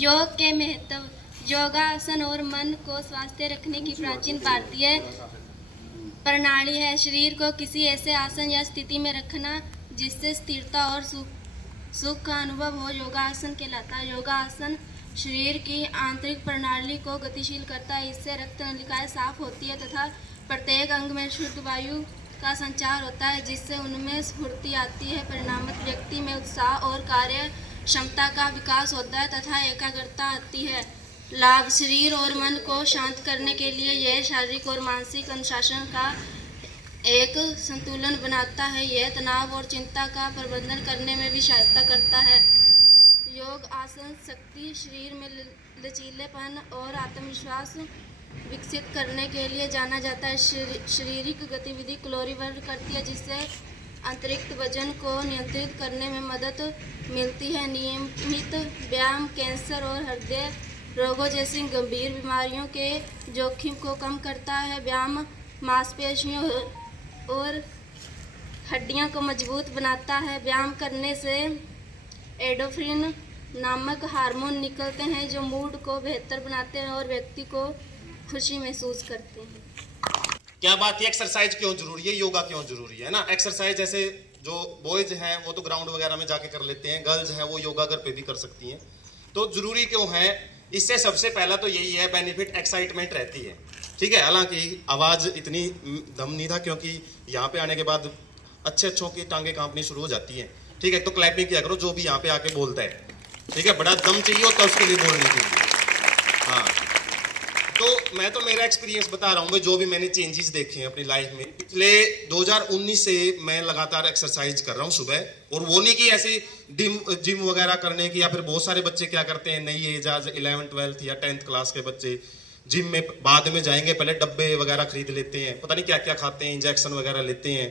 योग के महत्व। योगासन और मन को स्वस्थ रखने की प्राचीन भारतीय प्रणाली है। शरीर को किसी ऐसे आसन या स्थिति में रखना जिससे स्थिरता और सुख का अनुभव हो योगासन कहलाता है। योगासन शरीर की आंतरिक प्रणाली को गतिशील करता है। इससे रक्त नलिकाएं साफ होती है तथा प्रत्येक अंग में शुद्ध वायु का संचार होता है, जिससे उनमें स्फूर्ति आती है। परिणामत व्यक्ति में उत्साह और कार्य क्षमता का विकास होता है तथा एकाग्रता आती है। लाभ। शरीर और मन को शांत करने के लिए यह शारीरिक और मानसिक अनुशासन का एक संतुलन बनाता है। यह तनाव और चिंता का प्रबंधन करने में भी सहायता करता है। योग आसन शक्ति। शरीर में लचीलेपन और आत्मविश्वास विकसित करने के लिए जाना जाता है। शारीरिक गतिविधि कैलोरी बर्न करती है, जिससे अतिरिक्त वजन को नियंत्रित करने में मदद मिलती है। नियमित व्यायाम कैंसर और हृदय रोगों जैसी गंभीर बीमारियों के जोखिम को कम करता है। व्यायाम मांसपेशियों और हड्डियों को मजबूत बनाता है। व्यायाम करने से एंडोर्फिन नामक हार्मोन निकलते हैं जो मूड को बेहतर बनाते हैं और व्यक्ति को खुशी महसूस करते हैं। क्या बात है, एक्सरसाइज क्यों जरूरी है, योगा क्यों जरूरी है ना। एक्सरसाइज जैसे जो बॉयज हैं वो तो ग्राउंड वगैरह में जाके कर लेते हैं, गर्ल्स हैं वो योगा घर पे भी कर सकती हैं। तो जरूरी क्यों है, इससे सबसे पहला तो यही है बेनिफिट, एक्साइटमेंट रहती है। ठीक है, हालांकि आवाज़ इतनी दम नहीं था क्योंकि यहाँ पे आने के बाद अच्छों की टांगे कांपनी शुरू हो जाती हैं। ठीक है, तो क्लैपिंग किया करो जो भी यहाँ पे आके बोलता है। ठीक है, बड़ा दम चाहिए होता है उसके लिए बोलने के लिए। हाँ, तो मैं तो मेरा एक्सपीरियंस बता रहा हूँ भाई, जो भी मैंने चेंजेस देखे हैं अपनी लाइफ में। पिछले 2019 से मैं लगातार एक्सरसाइज कर रहा हूँ सुबह, और वो नहीं कि ऐसी जिम वगैरह करने की, या फिर बहुत सारे बच्चे क्या करते हैं नई एज, आज 11th 12th या 10th क्लास के बच्चे जिम में बाद में जाएंगे, पहले डब्बे वगैरह खरीद लेते हैं, पता नहीं क्या क्या खाते हैं, इंजेक्शन वगैरह लेते हैं।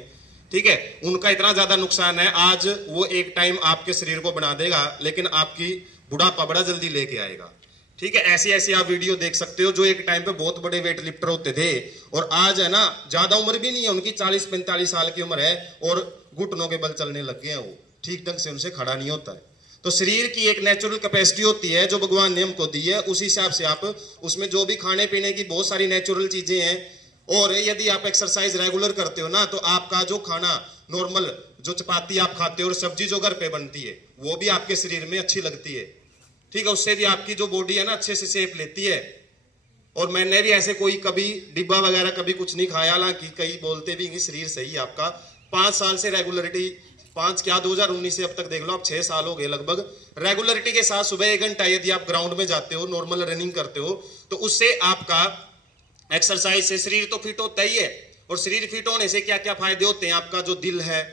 ठीक है, उनका इतना ज्यादा नुकसान है। आज वो एक टाइम आपके शरीर को बना देगा, लेकिन आपकी बुढ़ापा बड़ा जल्दी लेके आएगा। ठीक है, ऐसी ऐसी आप वीडियो देख सकते हो जो एक टाइम पे बहुत बड़े वेट लिफ्टर होते थे, और आज है ना ज्यादा उम्र भी नहीं है उनकी, 40-45 साल की उम्र है और घुटनों के बल चलने लग गए हैं। वो ठीक ढंग से उनसे खड़ा नहीं होता है। तो शरीर की एक नेचुरल कैपेसिटी होती है जो भगवान ने हमको दी है, उस हिसाब से आप उसमें जो भी खाने पीने की बहुत सारी नेचुरल चीजें हैं, और यदि आप एक्सरसाइज रेगुलर करते हो ना, तो आपका जो खाना नॉर्मल जो चपाती आप खाते हो और सब्जी जो घर पे बनती है वो भी आपके शरीर में अच्छी लगती है। ठीक है, उससे भी आपकी जो बॉडी है ना अच्छे से शेप लेती है। और मैंने भी ऐसे कोई कभी डिब्बा वगैरह कभी कुछ नहीं खाया, हालांकि कई बोलते भी कि शरीर सही है आपका। 5 साल से रेगुलरिटी, 5 क्या 2019 से अब तक देख लो आप, 6 साल हो गए लगभग रेगुलरिटी के साथ। सुबह 1 घंटा यदि आप ग्राउंड में जाते हो, नॉर्मल रनिंग करते हो, तो उससे आपका एक्सरसाइज से शरीर तो फिट होता ही है। और शरीर फिट होने से क्या क्या फायदे होते हैं, आपका जो दिल है,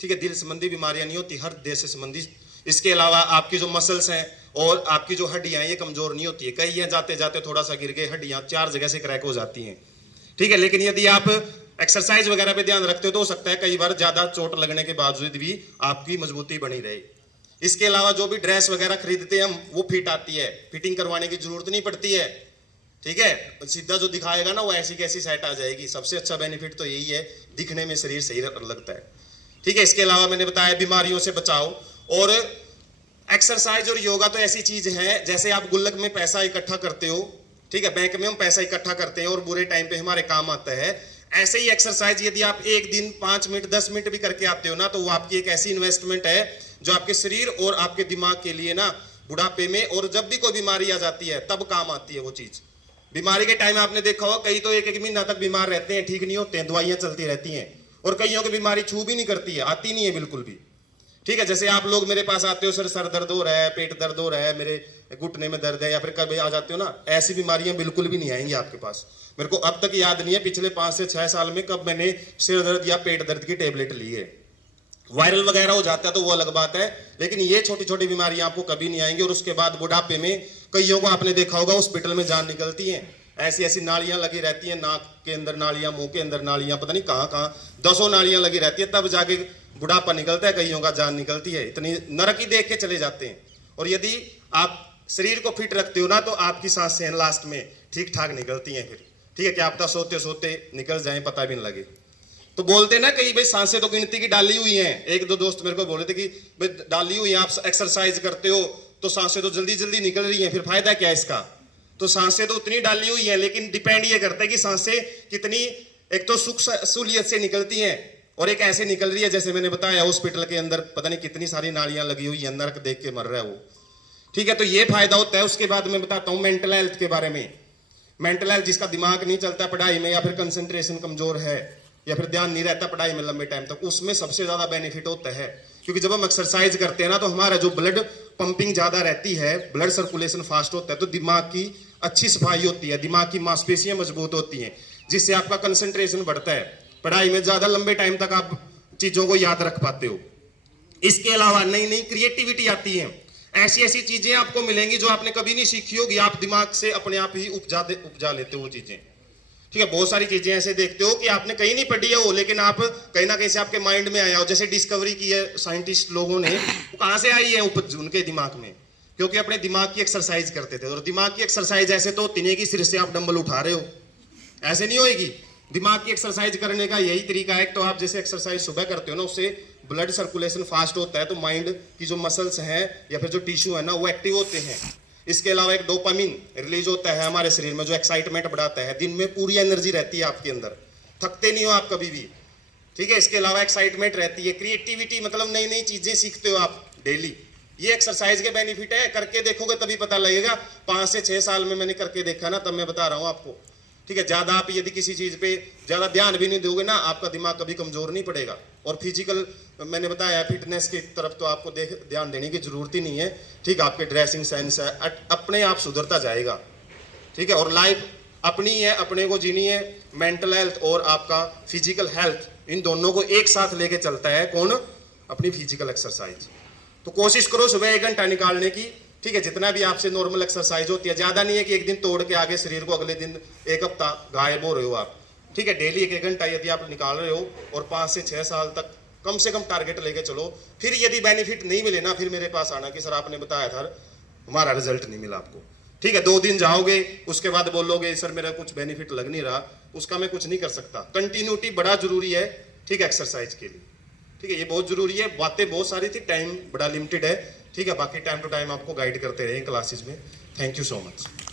ठीक है, दिल संबंधी बीमारियां नहीं होती, हृदय से संबंधित। इसके अलावा आपकी जो मसल्स हैं और आपकी जो हड्डियां हैं ये कमजोर नहीं होती है। कई ये जाते जाते थोड़ा सा गिर गए, हड्डियां 4 जगह से क्रैक हो जाती हैं। ठीक है, लेकिन यदि आप एक्सरसाइज वगैरह पे ध्यान रखते हो तो हो सकता है कई बार ज्यादा चोट लगने के बावजूद भी आपकी मजबूती बनी रहे। इसके अलावा जो भी ड्रेस वगैरह खरीदते हैं हम, वो फिट आती है, फिटिंग करवाने की जरूरत नहीं पड़ती है। ठीक है, सीधा जो दिखाएगा ना वो ऐसी कैसी सेट आ जाएगी। सबसे अच्छा बेनिफिट तो यही है, दिखने में शरीर सही लगता है। ठीक है, इसके अलावा मैंने बताया बीमारियों से बचाव। और एक्सरसाइज और योगा तो ऐसी चीज है जैसे आप गुल्लक में पैसा इकट्ठा करते हो, ठीक है, बैंक में हम पैसा इकट्ठा करते हैं और बुरे टाइम पे हमारे काम आता है। ऐसे ही एक्सरसाइज यदि आप एक दिन 5 मिनट 10 मिनट भी करके आते हो ना, तो वो आपकी एक ऐसी इन्वेस्टमेंट है जो आपके शरीर और आपके दिमाग के लिए ना बुढ़ापे में, और जब भी कोई बीमारी आ जाती है तब काम आती है वो चीज। बीमारी के टाइम आपने देखा होगा कई तो 1-1 महीना तक बीमार रहते हैं, ठीक नहीं होते हैं, दवाइयां चलती रहती हैं, और कईयों की बीमारी छू भी नहीं करती है, आती नहीं है बिल्कुल भी। ठीक है, जैसे आप लोग मेरे पास आते हो, सर दर्द हो रहा है, पेट दर्द हो रहा है, मेरे घुटने में दर्द है, या फिर कभी आ जाते हो ना, ऐसी बीमारियां बिल्कुल भी नहीं आएंगी आपके पास। मेरे को अब तक याद नहीं है पिछले 5 से 6 साल में कब मैंने सिर दर्द या पेट दर्द की टेबलेट ली है। वायरल वगैरह हो जाता है तो वो अलग बात है, लेकिन ये छोटी छोटी बीमारियां आपको कभी नहीं आएंगी। और उसके बाद बुढ़ापे में कईयों को आपने देखा होगा हॉस्पिटल में जान निकलती है, ऐसी ऐसी नालियां लगी रहती हैं, नाक के अंदर नालियां, मुंह के अंदर नालियां, पता नहीं कहां कहां 10 नालियां लगी रहती है, तब जाके बुढ़ापा निकलता है, कईयों का जान निकलती है। इतनी नरक ही देख के चले जाते हैं। और यदि आप शरीर को फिट रखते हो ना, तो आपकी सांसें लास्ट में ठीक ठाक निकलती हैं फिर। ठीक है, क्या पता सोते सोते निकल जाए, पता भी नहीं लगे। तो बोलते ना कई भाई सांसें तो गिनती की डाली हुई हैं। 1-2 दोस्त मेरे को बोले थे कि भाई डाली हुई आप एक्सरसाइज करते हो तो सांसें तो जल्दी जल्दी निकल रही हैं, फिर फायदा क्या है इसका? तो सांसें तो उतनी डाली हुई हैं, लेकिन डिपेंड ये करता है कि सांसें कितनी, एक तो सुख सहूलियत से निकलती हैं और एक ऐसे निकल रही है जैसे मैंने बताया हॉस्पिटल के अंदर पता नहीं कितनी सारी नालियां लगी हुई है, नर्क देख के मर रहा है वो। ठीक है, तो ये फायदा होता है। उसके बाद मैं बताता हूँ मेंटल हेल्थ के बारे में। मेंटल हेल्थ, जिसका दिमाग नहीं चलता पढ़ाई में, या फिर कंसंट्रेशन कमजोर है, या फिर ध्यान नहीं रहता पढ़ाई में लंबे टाइम तक, उसमें सबसे ज्यादा बेनिफिट होता है। क्योंकि जब हम एक्सरसाइज करते हैं ना, तो हमारा जो ब्लड पंपिंग ज्यादा रहती है, ब्लड सर्कुलेशन फास्ट होता है, तो दिमाग की अच्छी सफाई होती है, दिमाग की मांसपेशियां मजबूत होती हैं, जिससे आपका कंसंट्रेशन बढ़ता है, पढ़ाई में ज्यादा लंबे टाइम तक आप चीजों को याद रख पाते हो। इसके अलावा नई नई क्रिएटिविटी आती है, ऐसी ऐसी चीजें आपको मिलेंगी जो आपने कभी नहीं सीखी होगी, आप दिमाग से अपने आप ही उपजा लेते हो वो चीजें। ठीक है, बहुत सारी चीजें ऐसे देखते हो कि आपने कहीं नहीं पढ़ी है वो, लेकिन आप कहीं ना कहीं से आपके माइंड में आया हो। जैसे डिस्कवरी की है साइंटिस्ट लोगों ने, वो कहां से आई है उपज उनके दिमाग में? क्योंकि अपने दिमाग की एक्सरसाइज करते थे। और दिमाग की एक्सरसाइज ऐसे तो होती नहीं कि सिर से आप डंबल उठा रहे हो, ऐसे नहीं होएगी। दिमाग की एक्सरसाइज करने का यही तरीका है, तो आप जैसे एक्सरसाइज सुबह करते हो ना, उससे ब्लड सर्कुलेशन फास्ट होता है, तो माइंड की जो मसल्स हैं या फिर जो टिश्यू है ना, वो एक्टिव होते हैं। इसके अलावा एक डोपामिन रिलीज होता है हमारे शरीर में, जो एक्साइटमेंट बढ़ाता है। दिन में पूरी एनर्जी रहती है आपके अंदर, थकते नहीं हो आप कभी भी। ठीक है, इसके अलावा एक्साइटमेंट रहती है, क्रिएटिविटी, मतलब नई नई चीजें सीखते हो आप डेली। ये एक्सरसाइज के बेनिफिट है, करके देखोगे तभी पता लगेगा। 5 से 6 साल में मैंने करके देखा ना, तब मैं बता रहा हूँ आपको। ठीक है, ज्यादा आप यदि किसी चीज पे ज्यादा ध्यान भी नहीं दोगे ना, आपका दिमाग कभी कमजोर नहीं पड़ेगा। और फिजिकल मैंने बताया फिटनेस की तरफ तो आपको ध्यान देने की जरूरत ही नहीं है। ठीक है, आपके ड्रेसिंग सेंस है, अपने आप सुधरता जाएगा। ठीक है, और लाइफ अपनी है, अपने को जीनी है। मेंटल हेल्थ और आपका फिजिकल हेल्थ, इन दोनों को एक साथ लेके चलता है कौन? अपनी फिजिकल एक्सरसाइज। तो कोशिश करो सुबह 1 घंटा निकालने की। ठीक है, जितना भी आपसे नॉर्मल एक्सरसाइज होती है, ज्यादा नहीं है कि एक दिन तोड़ के आगे शरीर को अगले दिन 1 हफ्ता गायब हो रहे हो आप। ठीक है, डेली 1 घंटा यदि आप निकाल रहे हो और 5 से 6 साल तक कम से कम टारगेट लेके चलो। फिर यदि बेनिफिट नहीं मिले ना, फिर मेरे पास आना कि सर आपने बताया था हमारा रिजल्ट नहीं मिला आपको। ठीक है, 2 दिन जाओगे, उसके बाद बोलोगे सर मेरा कुछ बेनिफिट लग नहीं रहा, उसका मैं कुछ नहीं कर सकता। कंटिन्यूटी बड़ा जरूरी है। ठीक है, एक्सरसाइज के लिए। ठीक है, ये बहुत जरूरी है। बातें बहुत सारी थी, टाइम बड़ा लिमिटेड है। ठीक है, बाकी टाइम टू टाइम आपको गाइड करते रहे क्लासेस में। Thank you so much.